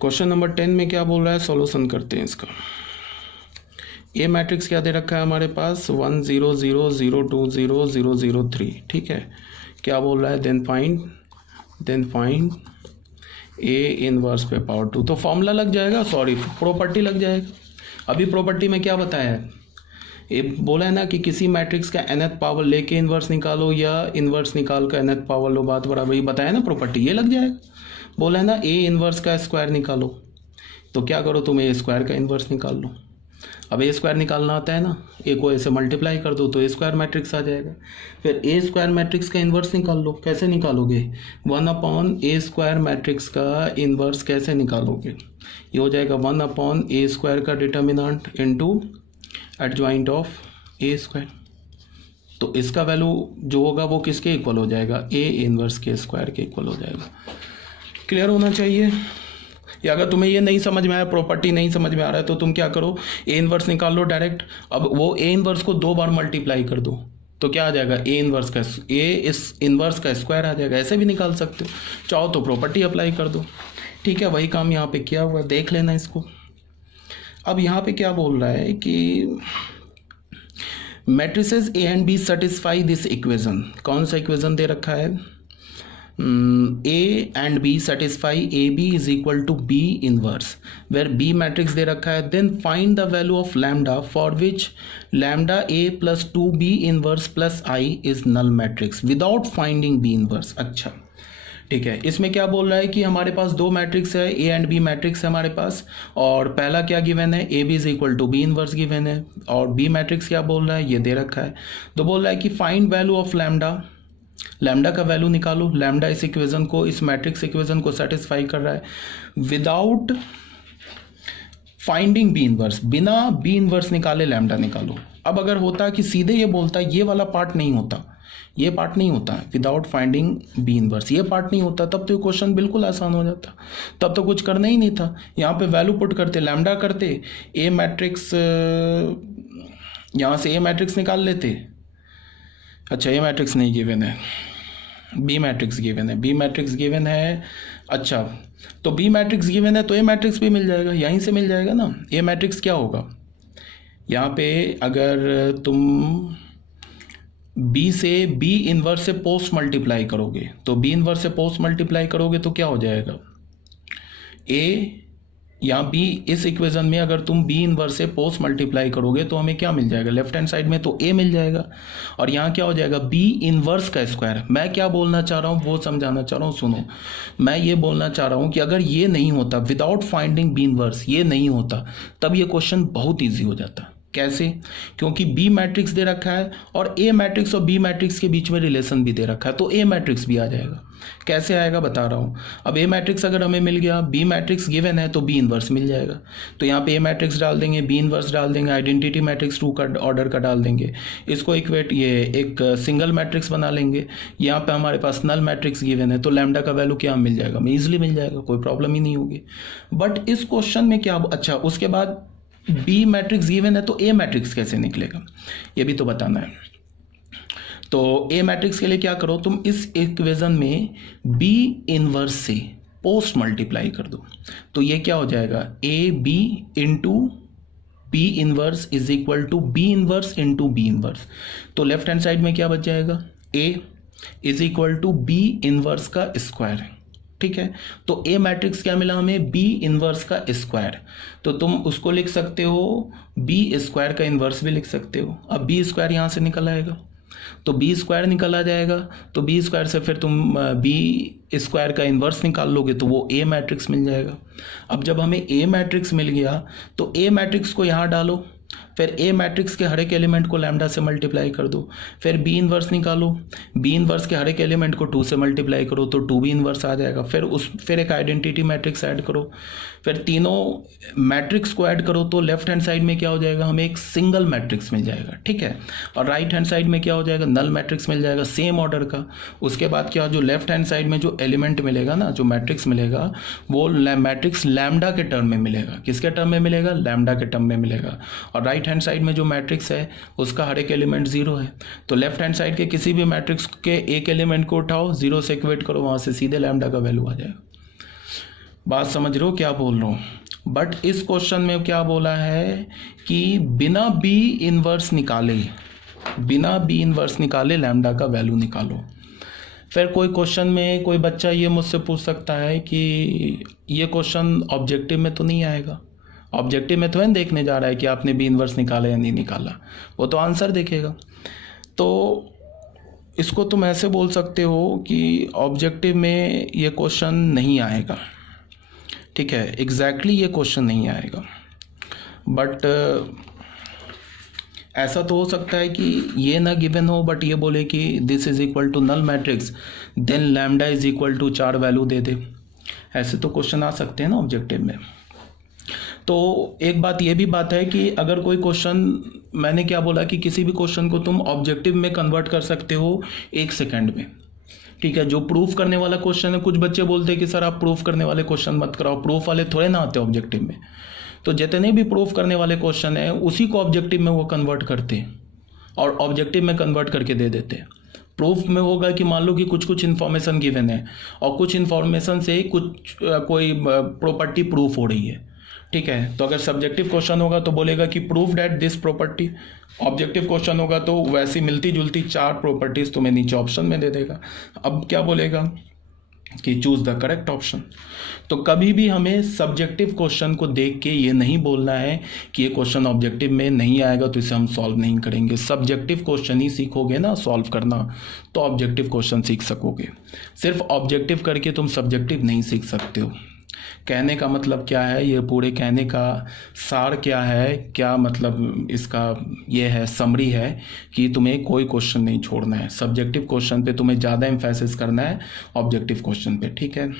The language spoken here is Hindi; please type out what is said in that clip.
क्वेश्चन नंबर 10 में क्या बोल रहा है, सॉल्यूशन करते हैं इसका। ए मैट्रिक्स क्या दे रखा है हमारे पास, 1 0 0 0 2 0 0 0 3, ठीक है। क्या बोल रहा है, देन फाइंड ए इनवर्स पे पावर 2। तो फॉर्मूला लग जाएगा, सॉरी प्रॉपर्टी लग जाएगा। अभी प्रॉपर्टी में क्या बताया है, ये बोला है ना कि किसी मैट्रिक्स का nth पावर लेके इन्वर्स निकालो या इन्वर्स निकाल कर nth पावर लो, बात बराबर। ये बताया ना प्रॉपर्टी, ये लग जाएगा। बोला है ना ए इन्वर्स का स्क्वायर निकालो, तो क्या करो तुम ए स्क्वायर का इन्वर्स निकाल लो। अब ए स्क्वायर निकालना आता है ना, ए को ऐसे मल्टीप्लाई कर दो तो ए स्क्वायर मैट्रिक्स आ जाएगा। फिर ए स्क्वायर मैट्रिक्स का इन्वर्स निकाल लो, कैसे निकालोगे, 1/a स्क्वायर मैट्रिक्स का इन्वर्स कैसे निकालोगे, ये हो जाएगा 1/a स्क्वायर का determinant into adjoint of A square. तो इसका वैल्यू जो होगा वो किसके इक्वल हो जाएगा, ए इन्वर्स के स्क्वायर के इक्वल हो जाएगा। क्लियर होना चाहिए। या अगर तुम्हें ये नहीं समझ में आया, प्रॉपर्टी नहीं समझ में आ रहा है, तो तुम क्या करो, ए इन्वर्स निकाल लो डायरेक्ट। अब वो ए इन्वर्स को 2 बार मल्टीप्लाई कर दो तो क्या आ जाएगा, ए इन्वर्स का इस इन्वर्स का स्क्वायर आ जाएगा। ऐसे भी निकाल सकते हो, चाहो तो प्रॉपर्टी अप्लाई कर दो, ठीक है। वही काम यहाँ पे किया हुआ, देख लेना इसको। अब यहाँ पे क्या बोल रहा है कि matrices A and B satisfy this equation. कौन सा इक्वेशन दे रखा है, A and B satisfy A B is equal to B inverse, where B matrix दे रखा है। Then find the value of lambda for which lambda A plus 2b inverse plus I is null matrix without finding B inverse. अच्छा ठीक है, इसमें क्या बोल रहा है कि हमारे पास 2 मैट्रिक्स है, ए एंड बी मैट्रिक्स है हमारे पास, और पहला क्या गिवन है, A B is equal to B inverse given है, और बी मैट्रिक्स क्या बोल रहा है, ये दे रखा है। तो बोल रहा है कि find value of lambda, lambda का वैल्यू निकालो। लैम्डा इस इक्वेशन को, इस मैट्रिक्स इक्वेशन को सेटिस्फाई कर रहा है विदाउट फाइंडिंग बी इनवर्स, बिना बी इनवर्स निकाले लैम्डा निकालो। अब अगर होता कि सीधे ये बोलता, ये वाला पार्ट नहीं होता, ये पार्ट नहीं होता विदाउट फाइंडिंग बी इनवर्स, ये पार्ट नहीं होता, तब तो ये क्वेश्चन बिल्कुल आसान हो जाता, तब तो कुछ करना ही नहीं था। यहाँ पे वैल्यू पुट करते, लैम्डा करते, ए मैट्रिक्स, यहाँ से ए मैट्रिक्स निकाल लेते। अच्छा ए मैट्रिक्स नहीं गिवन है, बी मैट्रिक्स गिवन है, बी मैट्रिक्स गिवन है। अच्छा तो बी मैट्रिक्स गिवन है तो ए मैट्रिक्स भी मिल जाएगा, यहीं से मिल जाएगा ना। ए मैट्रिक्स क्या होगा, यहाँ पे अगर तुम बी से बी इनवर्स से पोस्ट मल्टीप्लाई करोगे, तो बी इनवर्स से पोस्ट मल्टीप्लाई करोगे तो क्या हो जाएगा, ए यहाँ बी, इस इक्वेशन में अगर तुम बी इनवर्स से पोस्ट मल्टीप्लाई करोगे तो हमें क्या मिल जाएगा, लेफ्ट हैंड साइड में तो ए मिल जाएगा, और यहाँ क्या हो जाएगा, बी इनवर्स का स्क्वायर। मैं क्या बोलना चाह रहा हूँ वो समझाना चाह रहा हूँ, सुनो। मैं ये बोलना चाह रहा हूँ कि अगर ये नहीं होता, विदाउट फाइंडिंग बी इनवर्स ये नहीं होता, तब ये क्वेश्चन बहुत ईजी हो जाता। कैसे, क्योंकि बी मैट्रिक्स दे रखा है और ए मैट्रिक्स और बी मैट्रिक्स के बीच में रिलेशन भी दे रखा है, तो ए मैट्रिक्स भी आ जाएगा। कैसे आएगा बता रहा हूँ। अब ए मैट्रिक्स अगर हमें मिल गया, बी मैट्रिक्स गिवन है तो बी इनवर्स मिल जाएगा, तो यहाँ पे ए मैट्रिक्स डाल देंगे, बी इनवर्स डाल देंगे, आइडेंटिटी मैट्रिक्स 2 का ऑर्डर का डाल देंगे, इसको इक्वेट, ये एक सिंगल मैट्रिक्स बना लेंगे। यहाँ पे हमारे पास नल मैट्रिक्स गिवन है तो लैम्डा का वैल्यू क्या मिल जाएगा, हमें ईजिली मिल जाएगा, कोई प्रॉब्लम ही नहीं होगी। बट इस क्वेश्चन में क्या, अच्छा उसके बाद बी मैट्रिक्स गिवन है तो ए मैट्रिक्स कैसे निकलेगा, ये भी तो बताना है। तो ए मैट्रिक्स के लिए क्या करो, तुम इस इक्वेशन में बी इनवर्स से पोस्ट मल्टीप्लाई कर दो, तो ये क्या हो जाएगा, A B into B inverse is equal to B inverse into B inverse. तो लेफ्ट हैंड साइड में क्या बच जाएगा, A is equal to B inverse का स्क्वायर, ठीक है। तो ए मैट्रिक्स क्या मिला हमें, बी इनवर्स का स्क्वायर, तो तुम उसको लिख सकते हो बी स्क्वायर का इनवर्स भी लिख सकते हो। अब बी स्क्वायर यहाँ से निकल आएगा, तो बी स्क्वायर निकल आ जाएगा, तो बी स्क्वायर से फिर तुम बी स्क्वायर का इन्वर्स निकाल लोगे तो वो ए मैट्रिक्स मिल जाएगा। अब जब हमें ए मैट्रिक्स मिल गया तो ए मैट्रिक्स को यहाँ डालो, फिर ए मैट्रिक्स के हर एक एलिमेंट को लैम्डा से मल्टीप्लाई कर दो, फिर बी इनवर्स निकालो, बी इनवर्स के हर एक एलिमेंट को 2 से मल्टीप्लाई करो तो 2b इनवर्स आ जाएगा, फिर एक आइडेंटिटी मैट्रिक्स ऐड करो, फिर तीनों मैट्रिक्स को ऐड करो तो लेफ्ट हैंड साइड में क्या हो जाएगा, हमें एक सिंगल मैट्रिक्स मिल जाएगा, ठीक है। और राइट हैंड साइड में क्या हो जाएगा, नल मैट्रिक्स मिल जाएगा सेम ऑर्डर का। उसके बाद क्या, जो लेफ्ट हैंड साइड में जो एलिमेंट मिलेगा ना, जो मैट्रिक्स मिलेगा वो मैट्रिक्स लैम्डा के टर्म में मिलेगा। किसके टर्म में मिलेगा, लैम्डा के टर्म में मिलेगा। और राइट हैंड साइड में जो मैट्रिक्स है उसका हर एक एलिमेंट 0 है, तो लेफ्ट हैंड साइड के किसी भी मैट्रिक्स के एक एलिमेंट को उठाओ, 0 से इक्वेट करो, वहां से सीधे लैम्डा का वैल्यू आ जाएगा। बात समझ रहे हो क्या बोल रहा हूँ। बट इस क्वेश्चन में क्या बोला है कि बिना बी इनवर्स निकाले लैम्डा का वैल्यू निकालो। फिर कोई क्वेश्चन में कोई बच्चा ये मुझसे पूछ सकता है कि ये क्वेश्चन ऑब्जेक्टिव में तो नहीं आएगा, ऑब्जेक्टिव में तो है देखने जा रहा है कि आपने बी इनवर्स निकाला या नहीं निकाला, वो तो आंसर देखेगा। तो इसको तुम ऐसे बोल सकते हो कि ऑब्जेक्टिव में ये क्वेश्चन नहीं आएगा, ठीक है, एग्जैक्टली ये क्वेश्चन नहीं आएगा। बट ऐसा तो हो सकता है कि ये ना गिवन हो बट ये बोले कि this is equal to null matrix, then lambda is equal to 4 value दे दे। ऐसे तो क्वेश्चन आ सकते हैं ना ऑब्जेक्टिव में। तो एक बात ये भी बात है कि अगर कोई क्वेश्चन, मैंने क्या बोला कि किसी भी क्वेश्चन को तुम ऑब्जेक्टिव में कन्वर्ट कर सकते हो 1 सेकेंड में, ठीक है। जो प्रूफ करने वाला क्वेश्चन है, कुछ बच्चे बोलते हैं कि सर आप प्रूफ करने वाले क्वेश्चन मत कराओ, प्रूफ वाले थोड़े ना आते ऑब्जेक्टिव में। तो जितने भी प्रूफ करने वाले क्वेश्चन है उसी को ऑब्जेक्टिव में वो कन्वर्ट करते हैं और ऑब्जेक्टिव में कन्वर्ट करके दे देते हैं। प्रूफ में होगा कि मान लो कि कुछ कुछ इन्फॉर्मेशन गिवन है और कुछ इन्फॉर्मेशन से कोई प्रॉपर्टी प्रूफ हो रही है, ठीक है। तो अगर सब्जेक्टिव क्वेश्चन होगा तो बोलेगा कि proof that this property, objective question होगा तो वैसी मिलती जुलती 4 प्रॉपर्टीज तुम्हें नीचे ऑप्शन में दे देगा। अब क्या बोलेगा कि चूज द करेक्ट ऑप्शन। तो कभी भी हमें सब्जेक्टिव क्वेश्चन को देख के ये नहीं बोलना है कि ये क्वेश्चन ऑब्जेक्टिव में नहीं आएगा तो इसे हम सॉल्व नहीं करेंगे। सब्जेक्टिव क्वेश्चन ही सीखोगे ना सॉल्व करना, तो ऑब्जेक्टिव क्वेश्चन सीख सकोगे। सिर्फ ऑब्जेक्टिव करके तुम सब्जेक्टिव नहीं सीख सकते हो। कहने का मतलब क्या है, ये पूरे कहने का सार क्या है, क्या मतलब इसका ये है, समरी है कि तुम्हें कोई क्वेश्चन नहीं छोड़ना है। सब्जेक्टिव क्वेश्चन पे तुम्हें ज़्यादा एम्फेसिस करना है ऑब्जेक्टिव क्वेश्चन पे, ठीक है।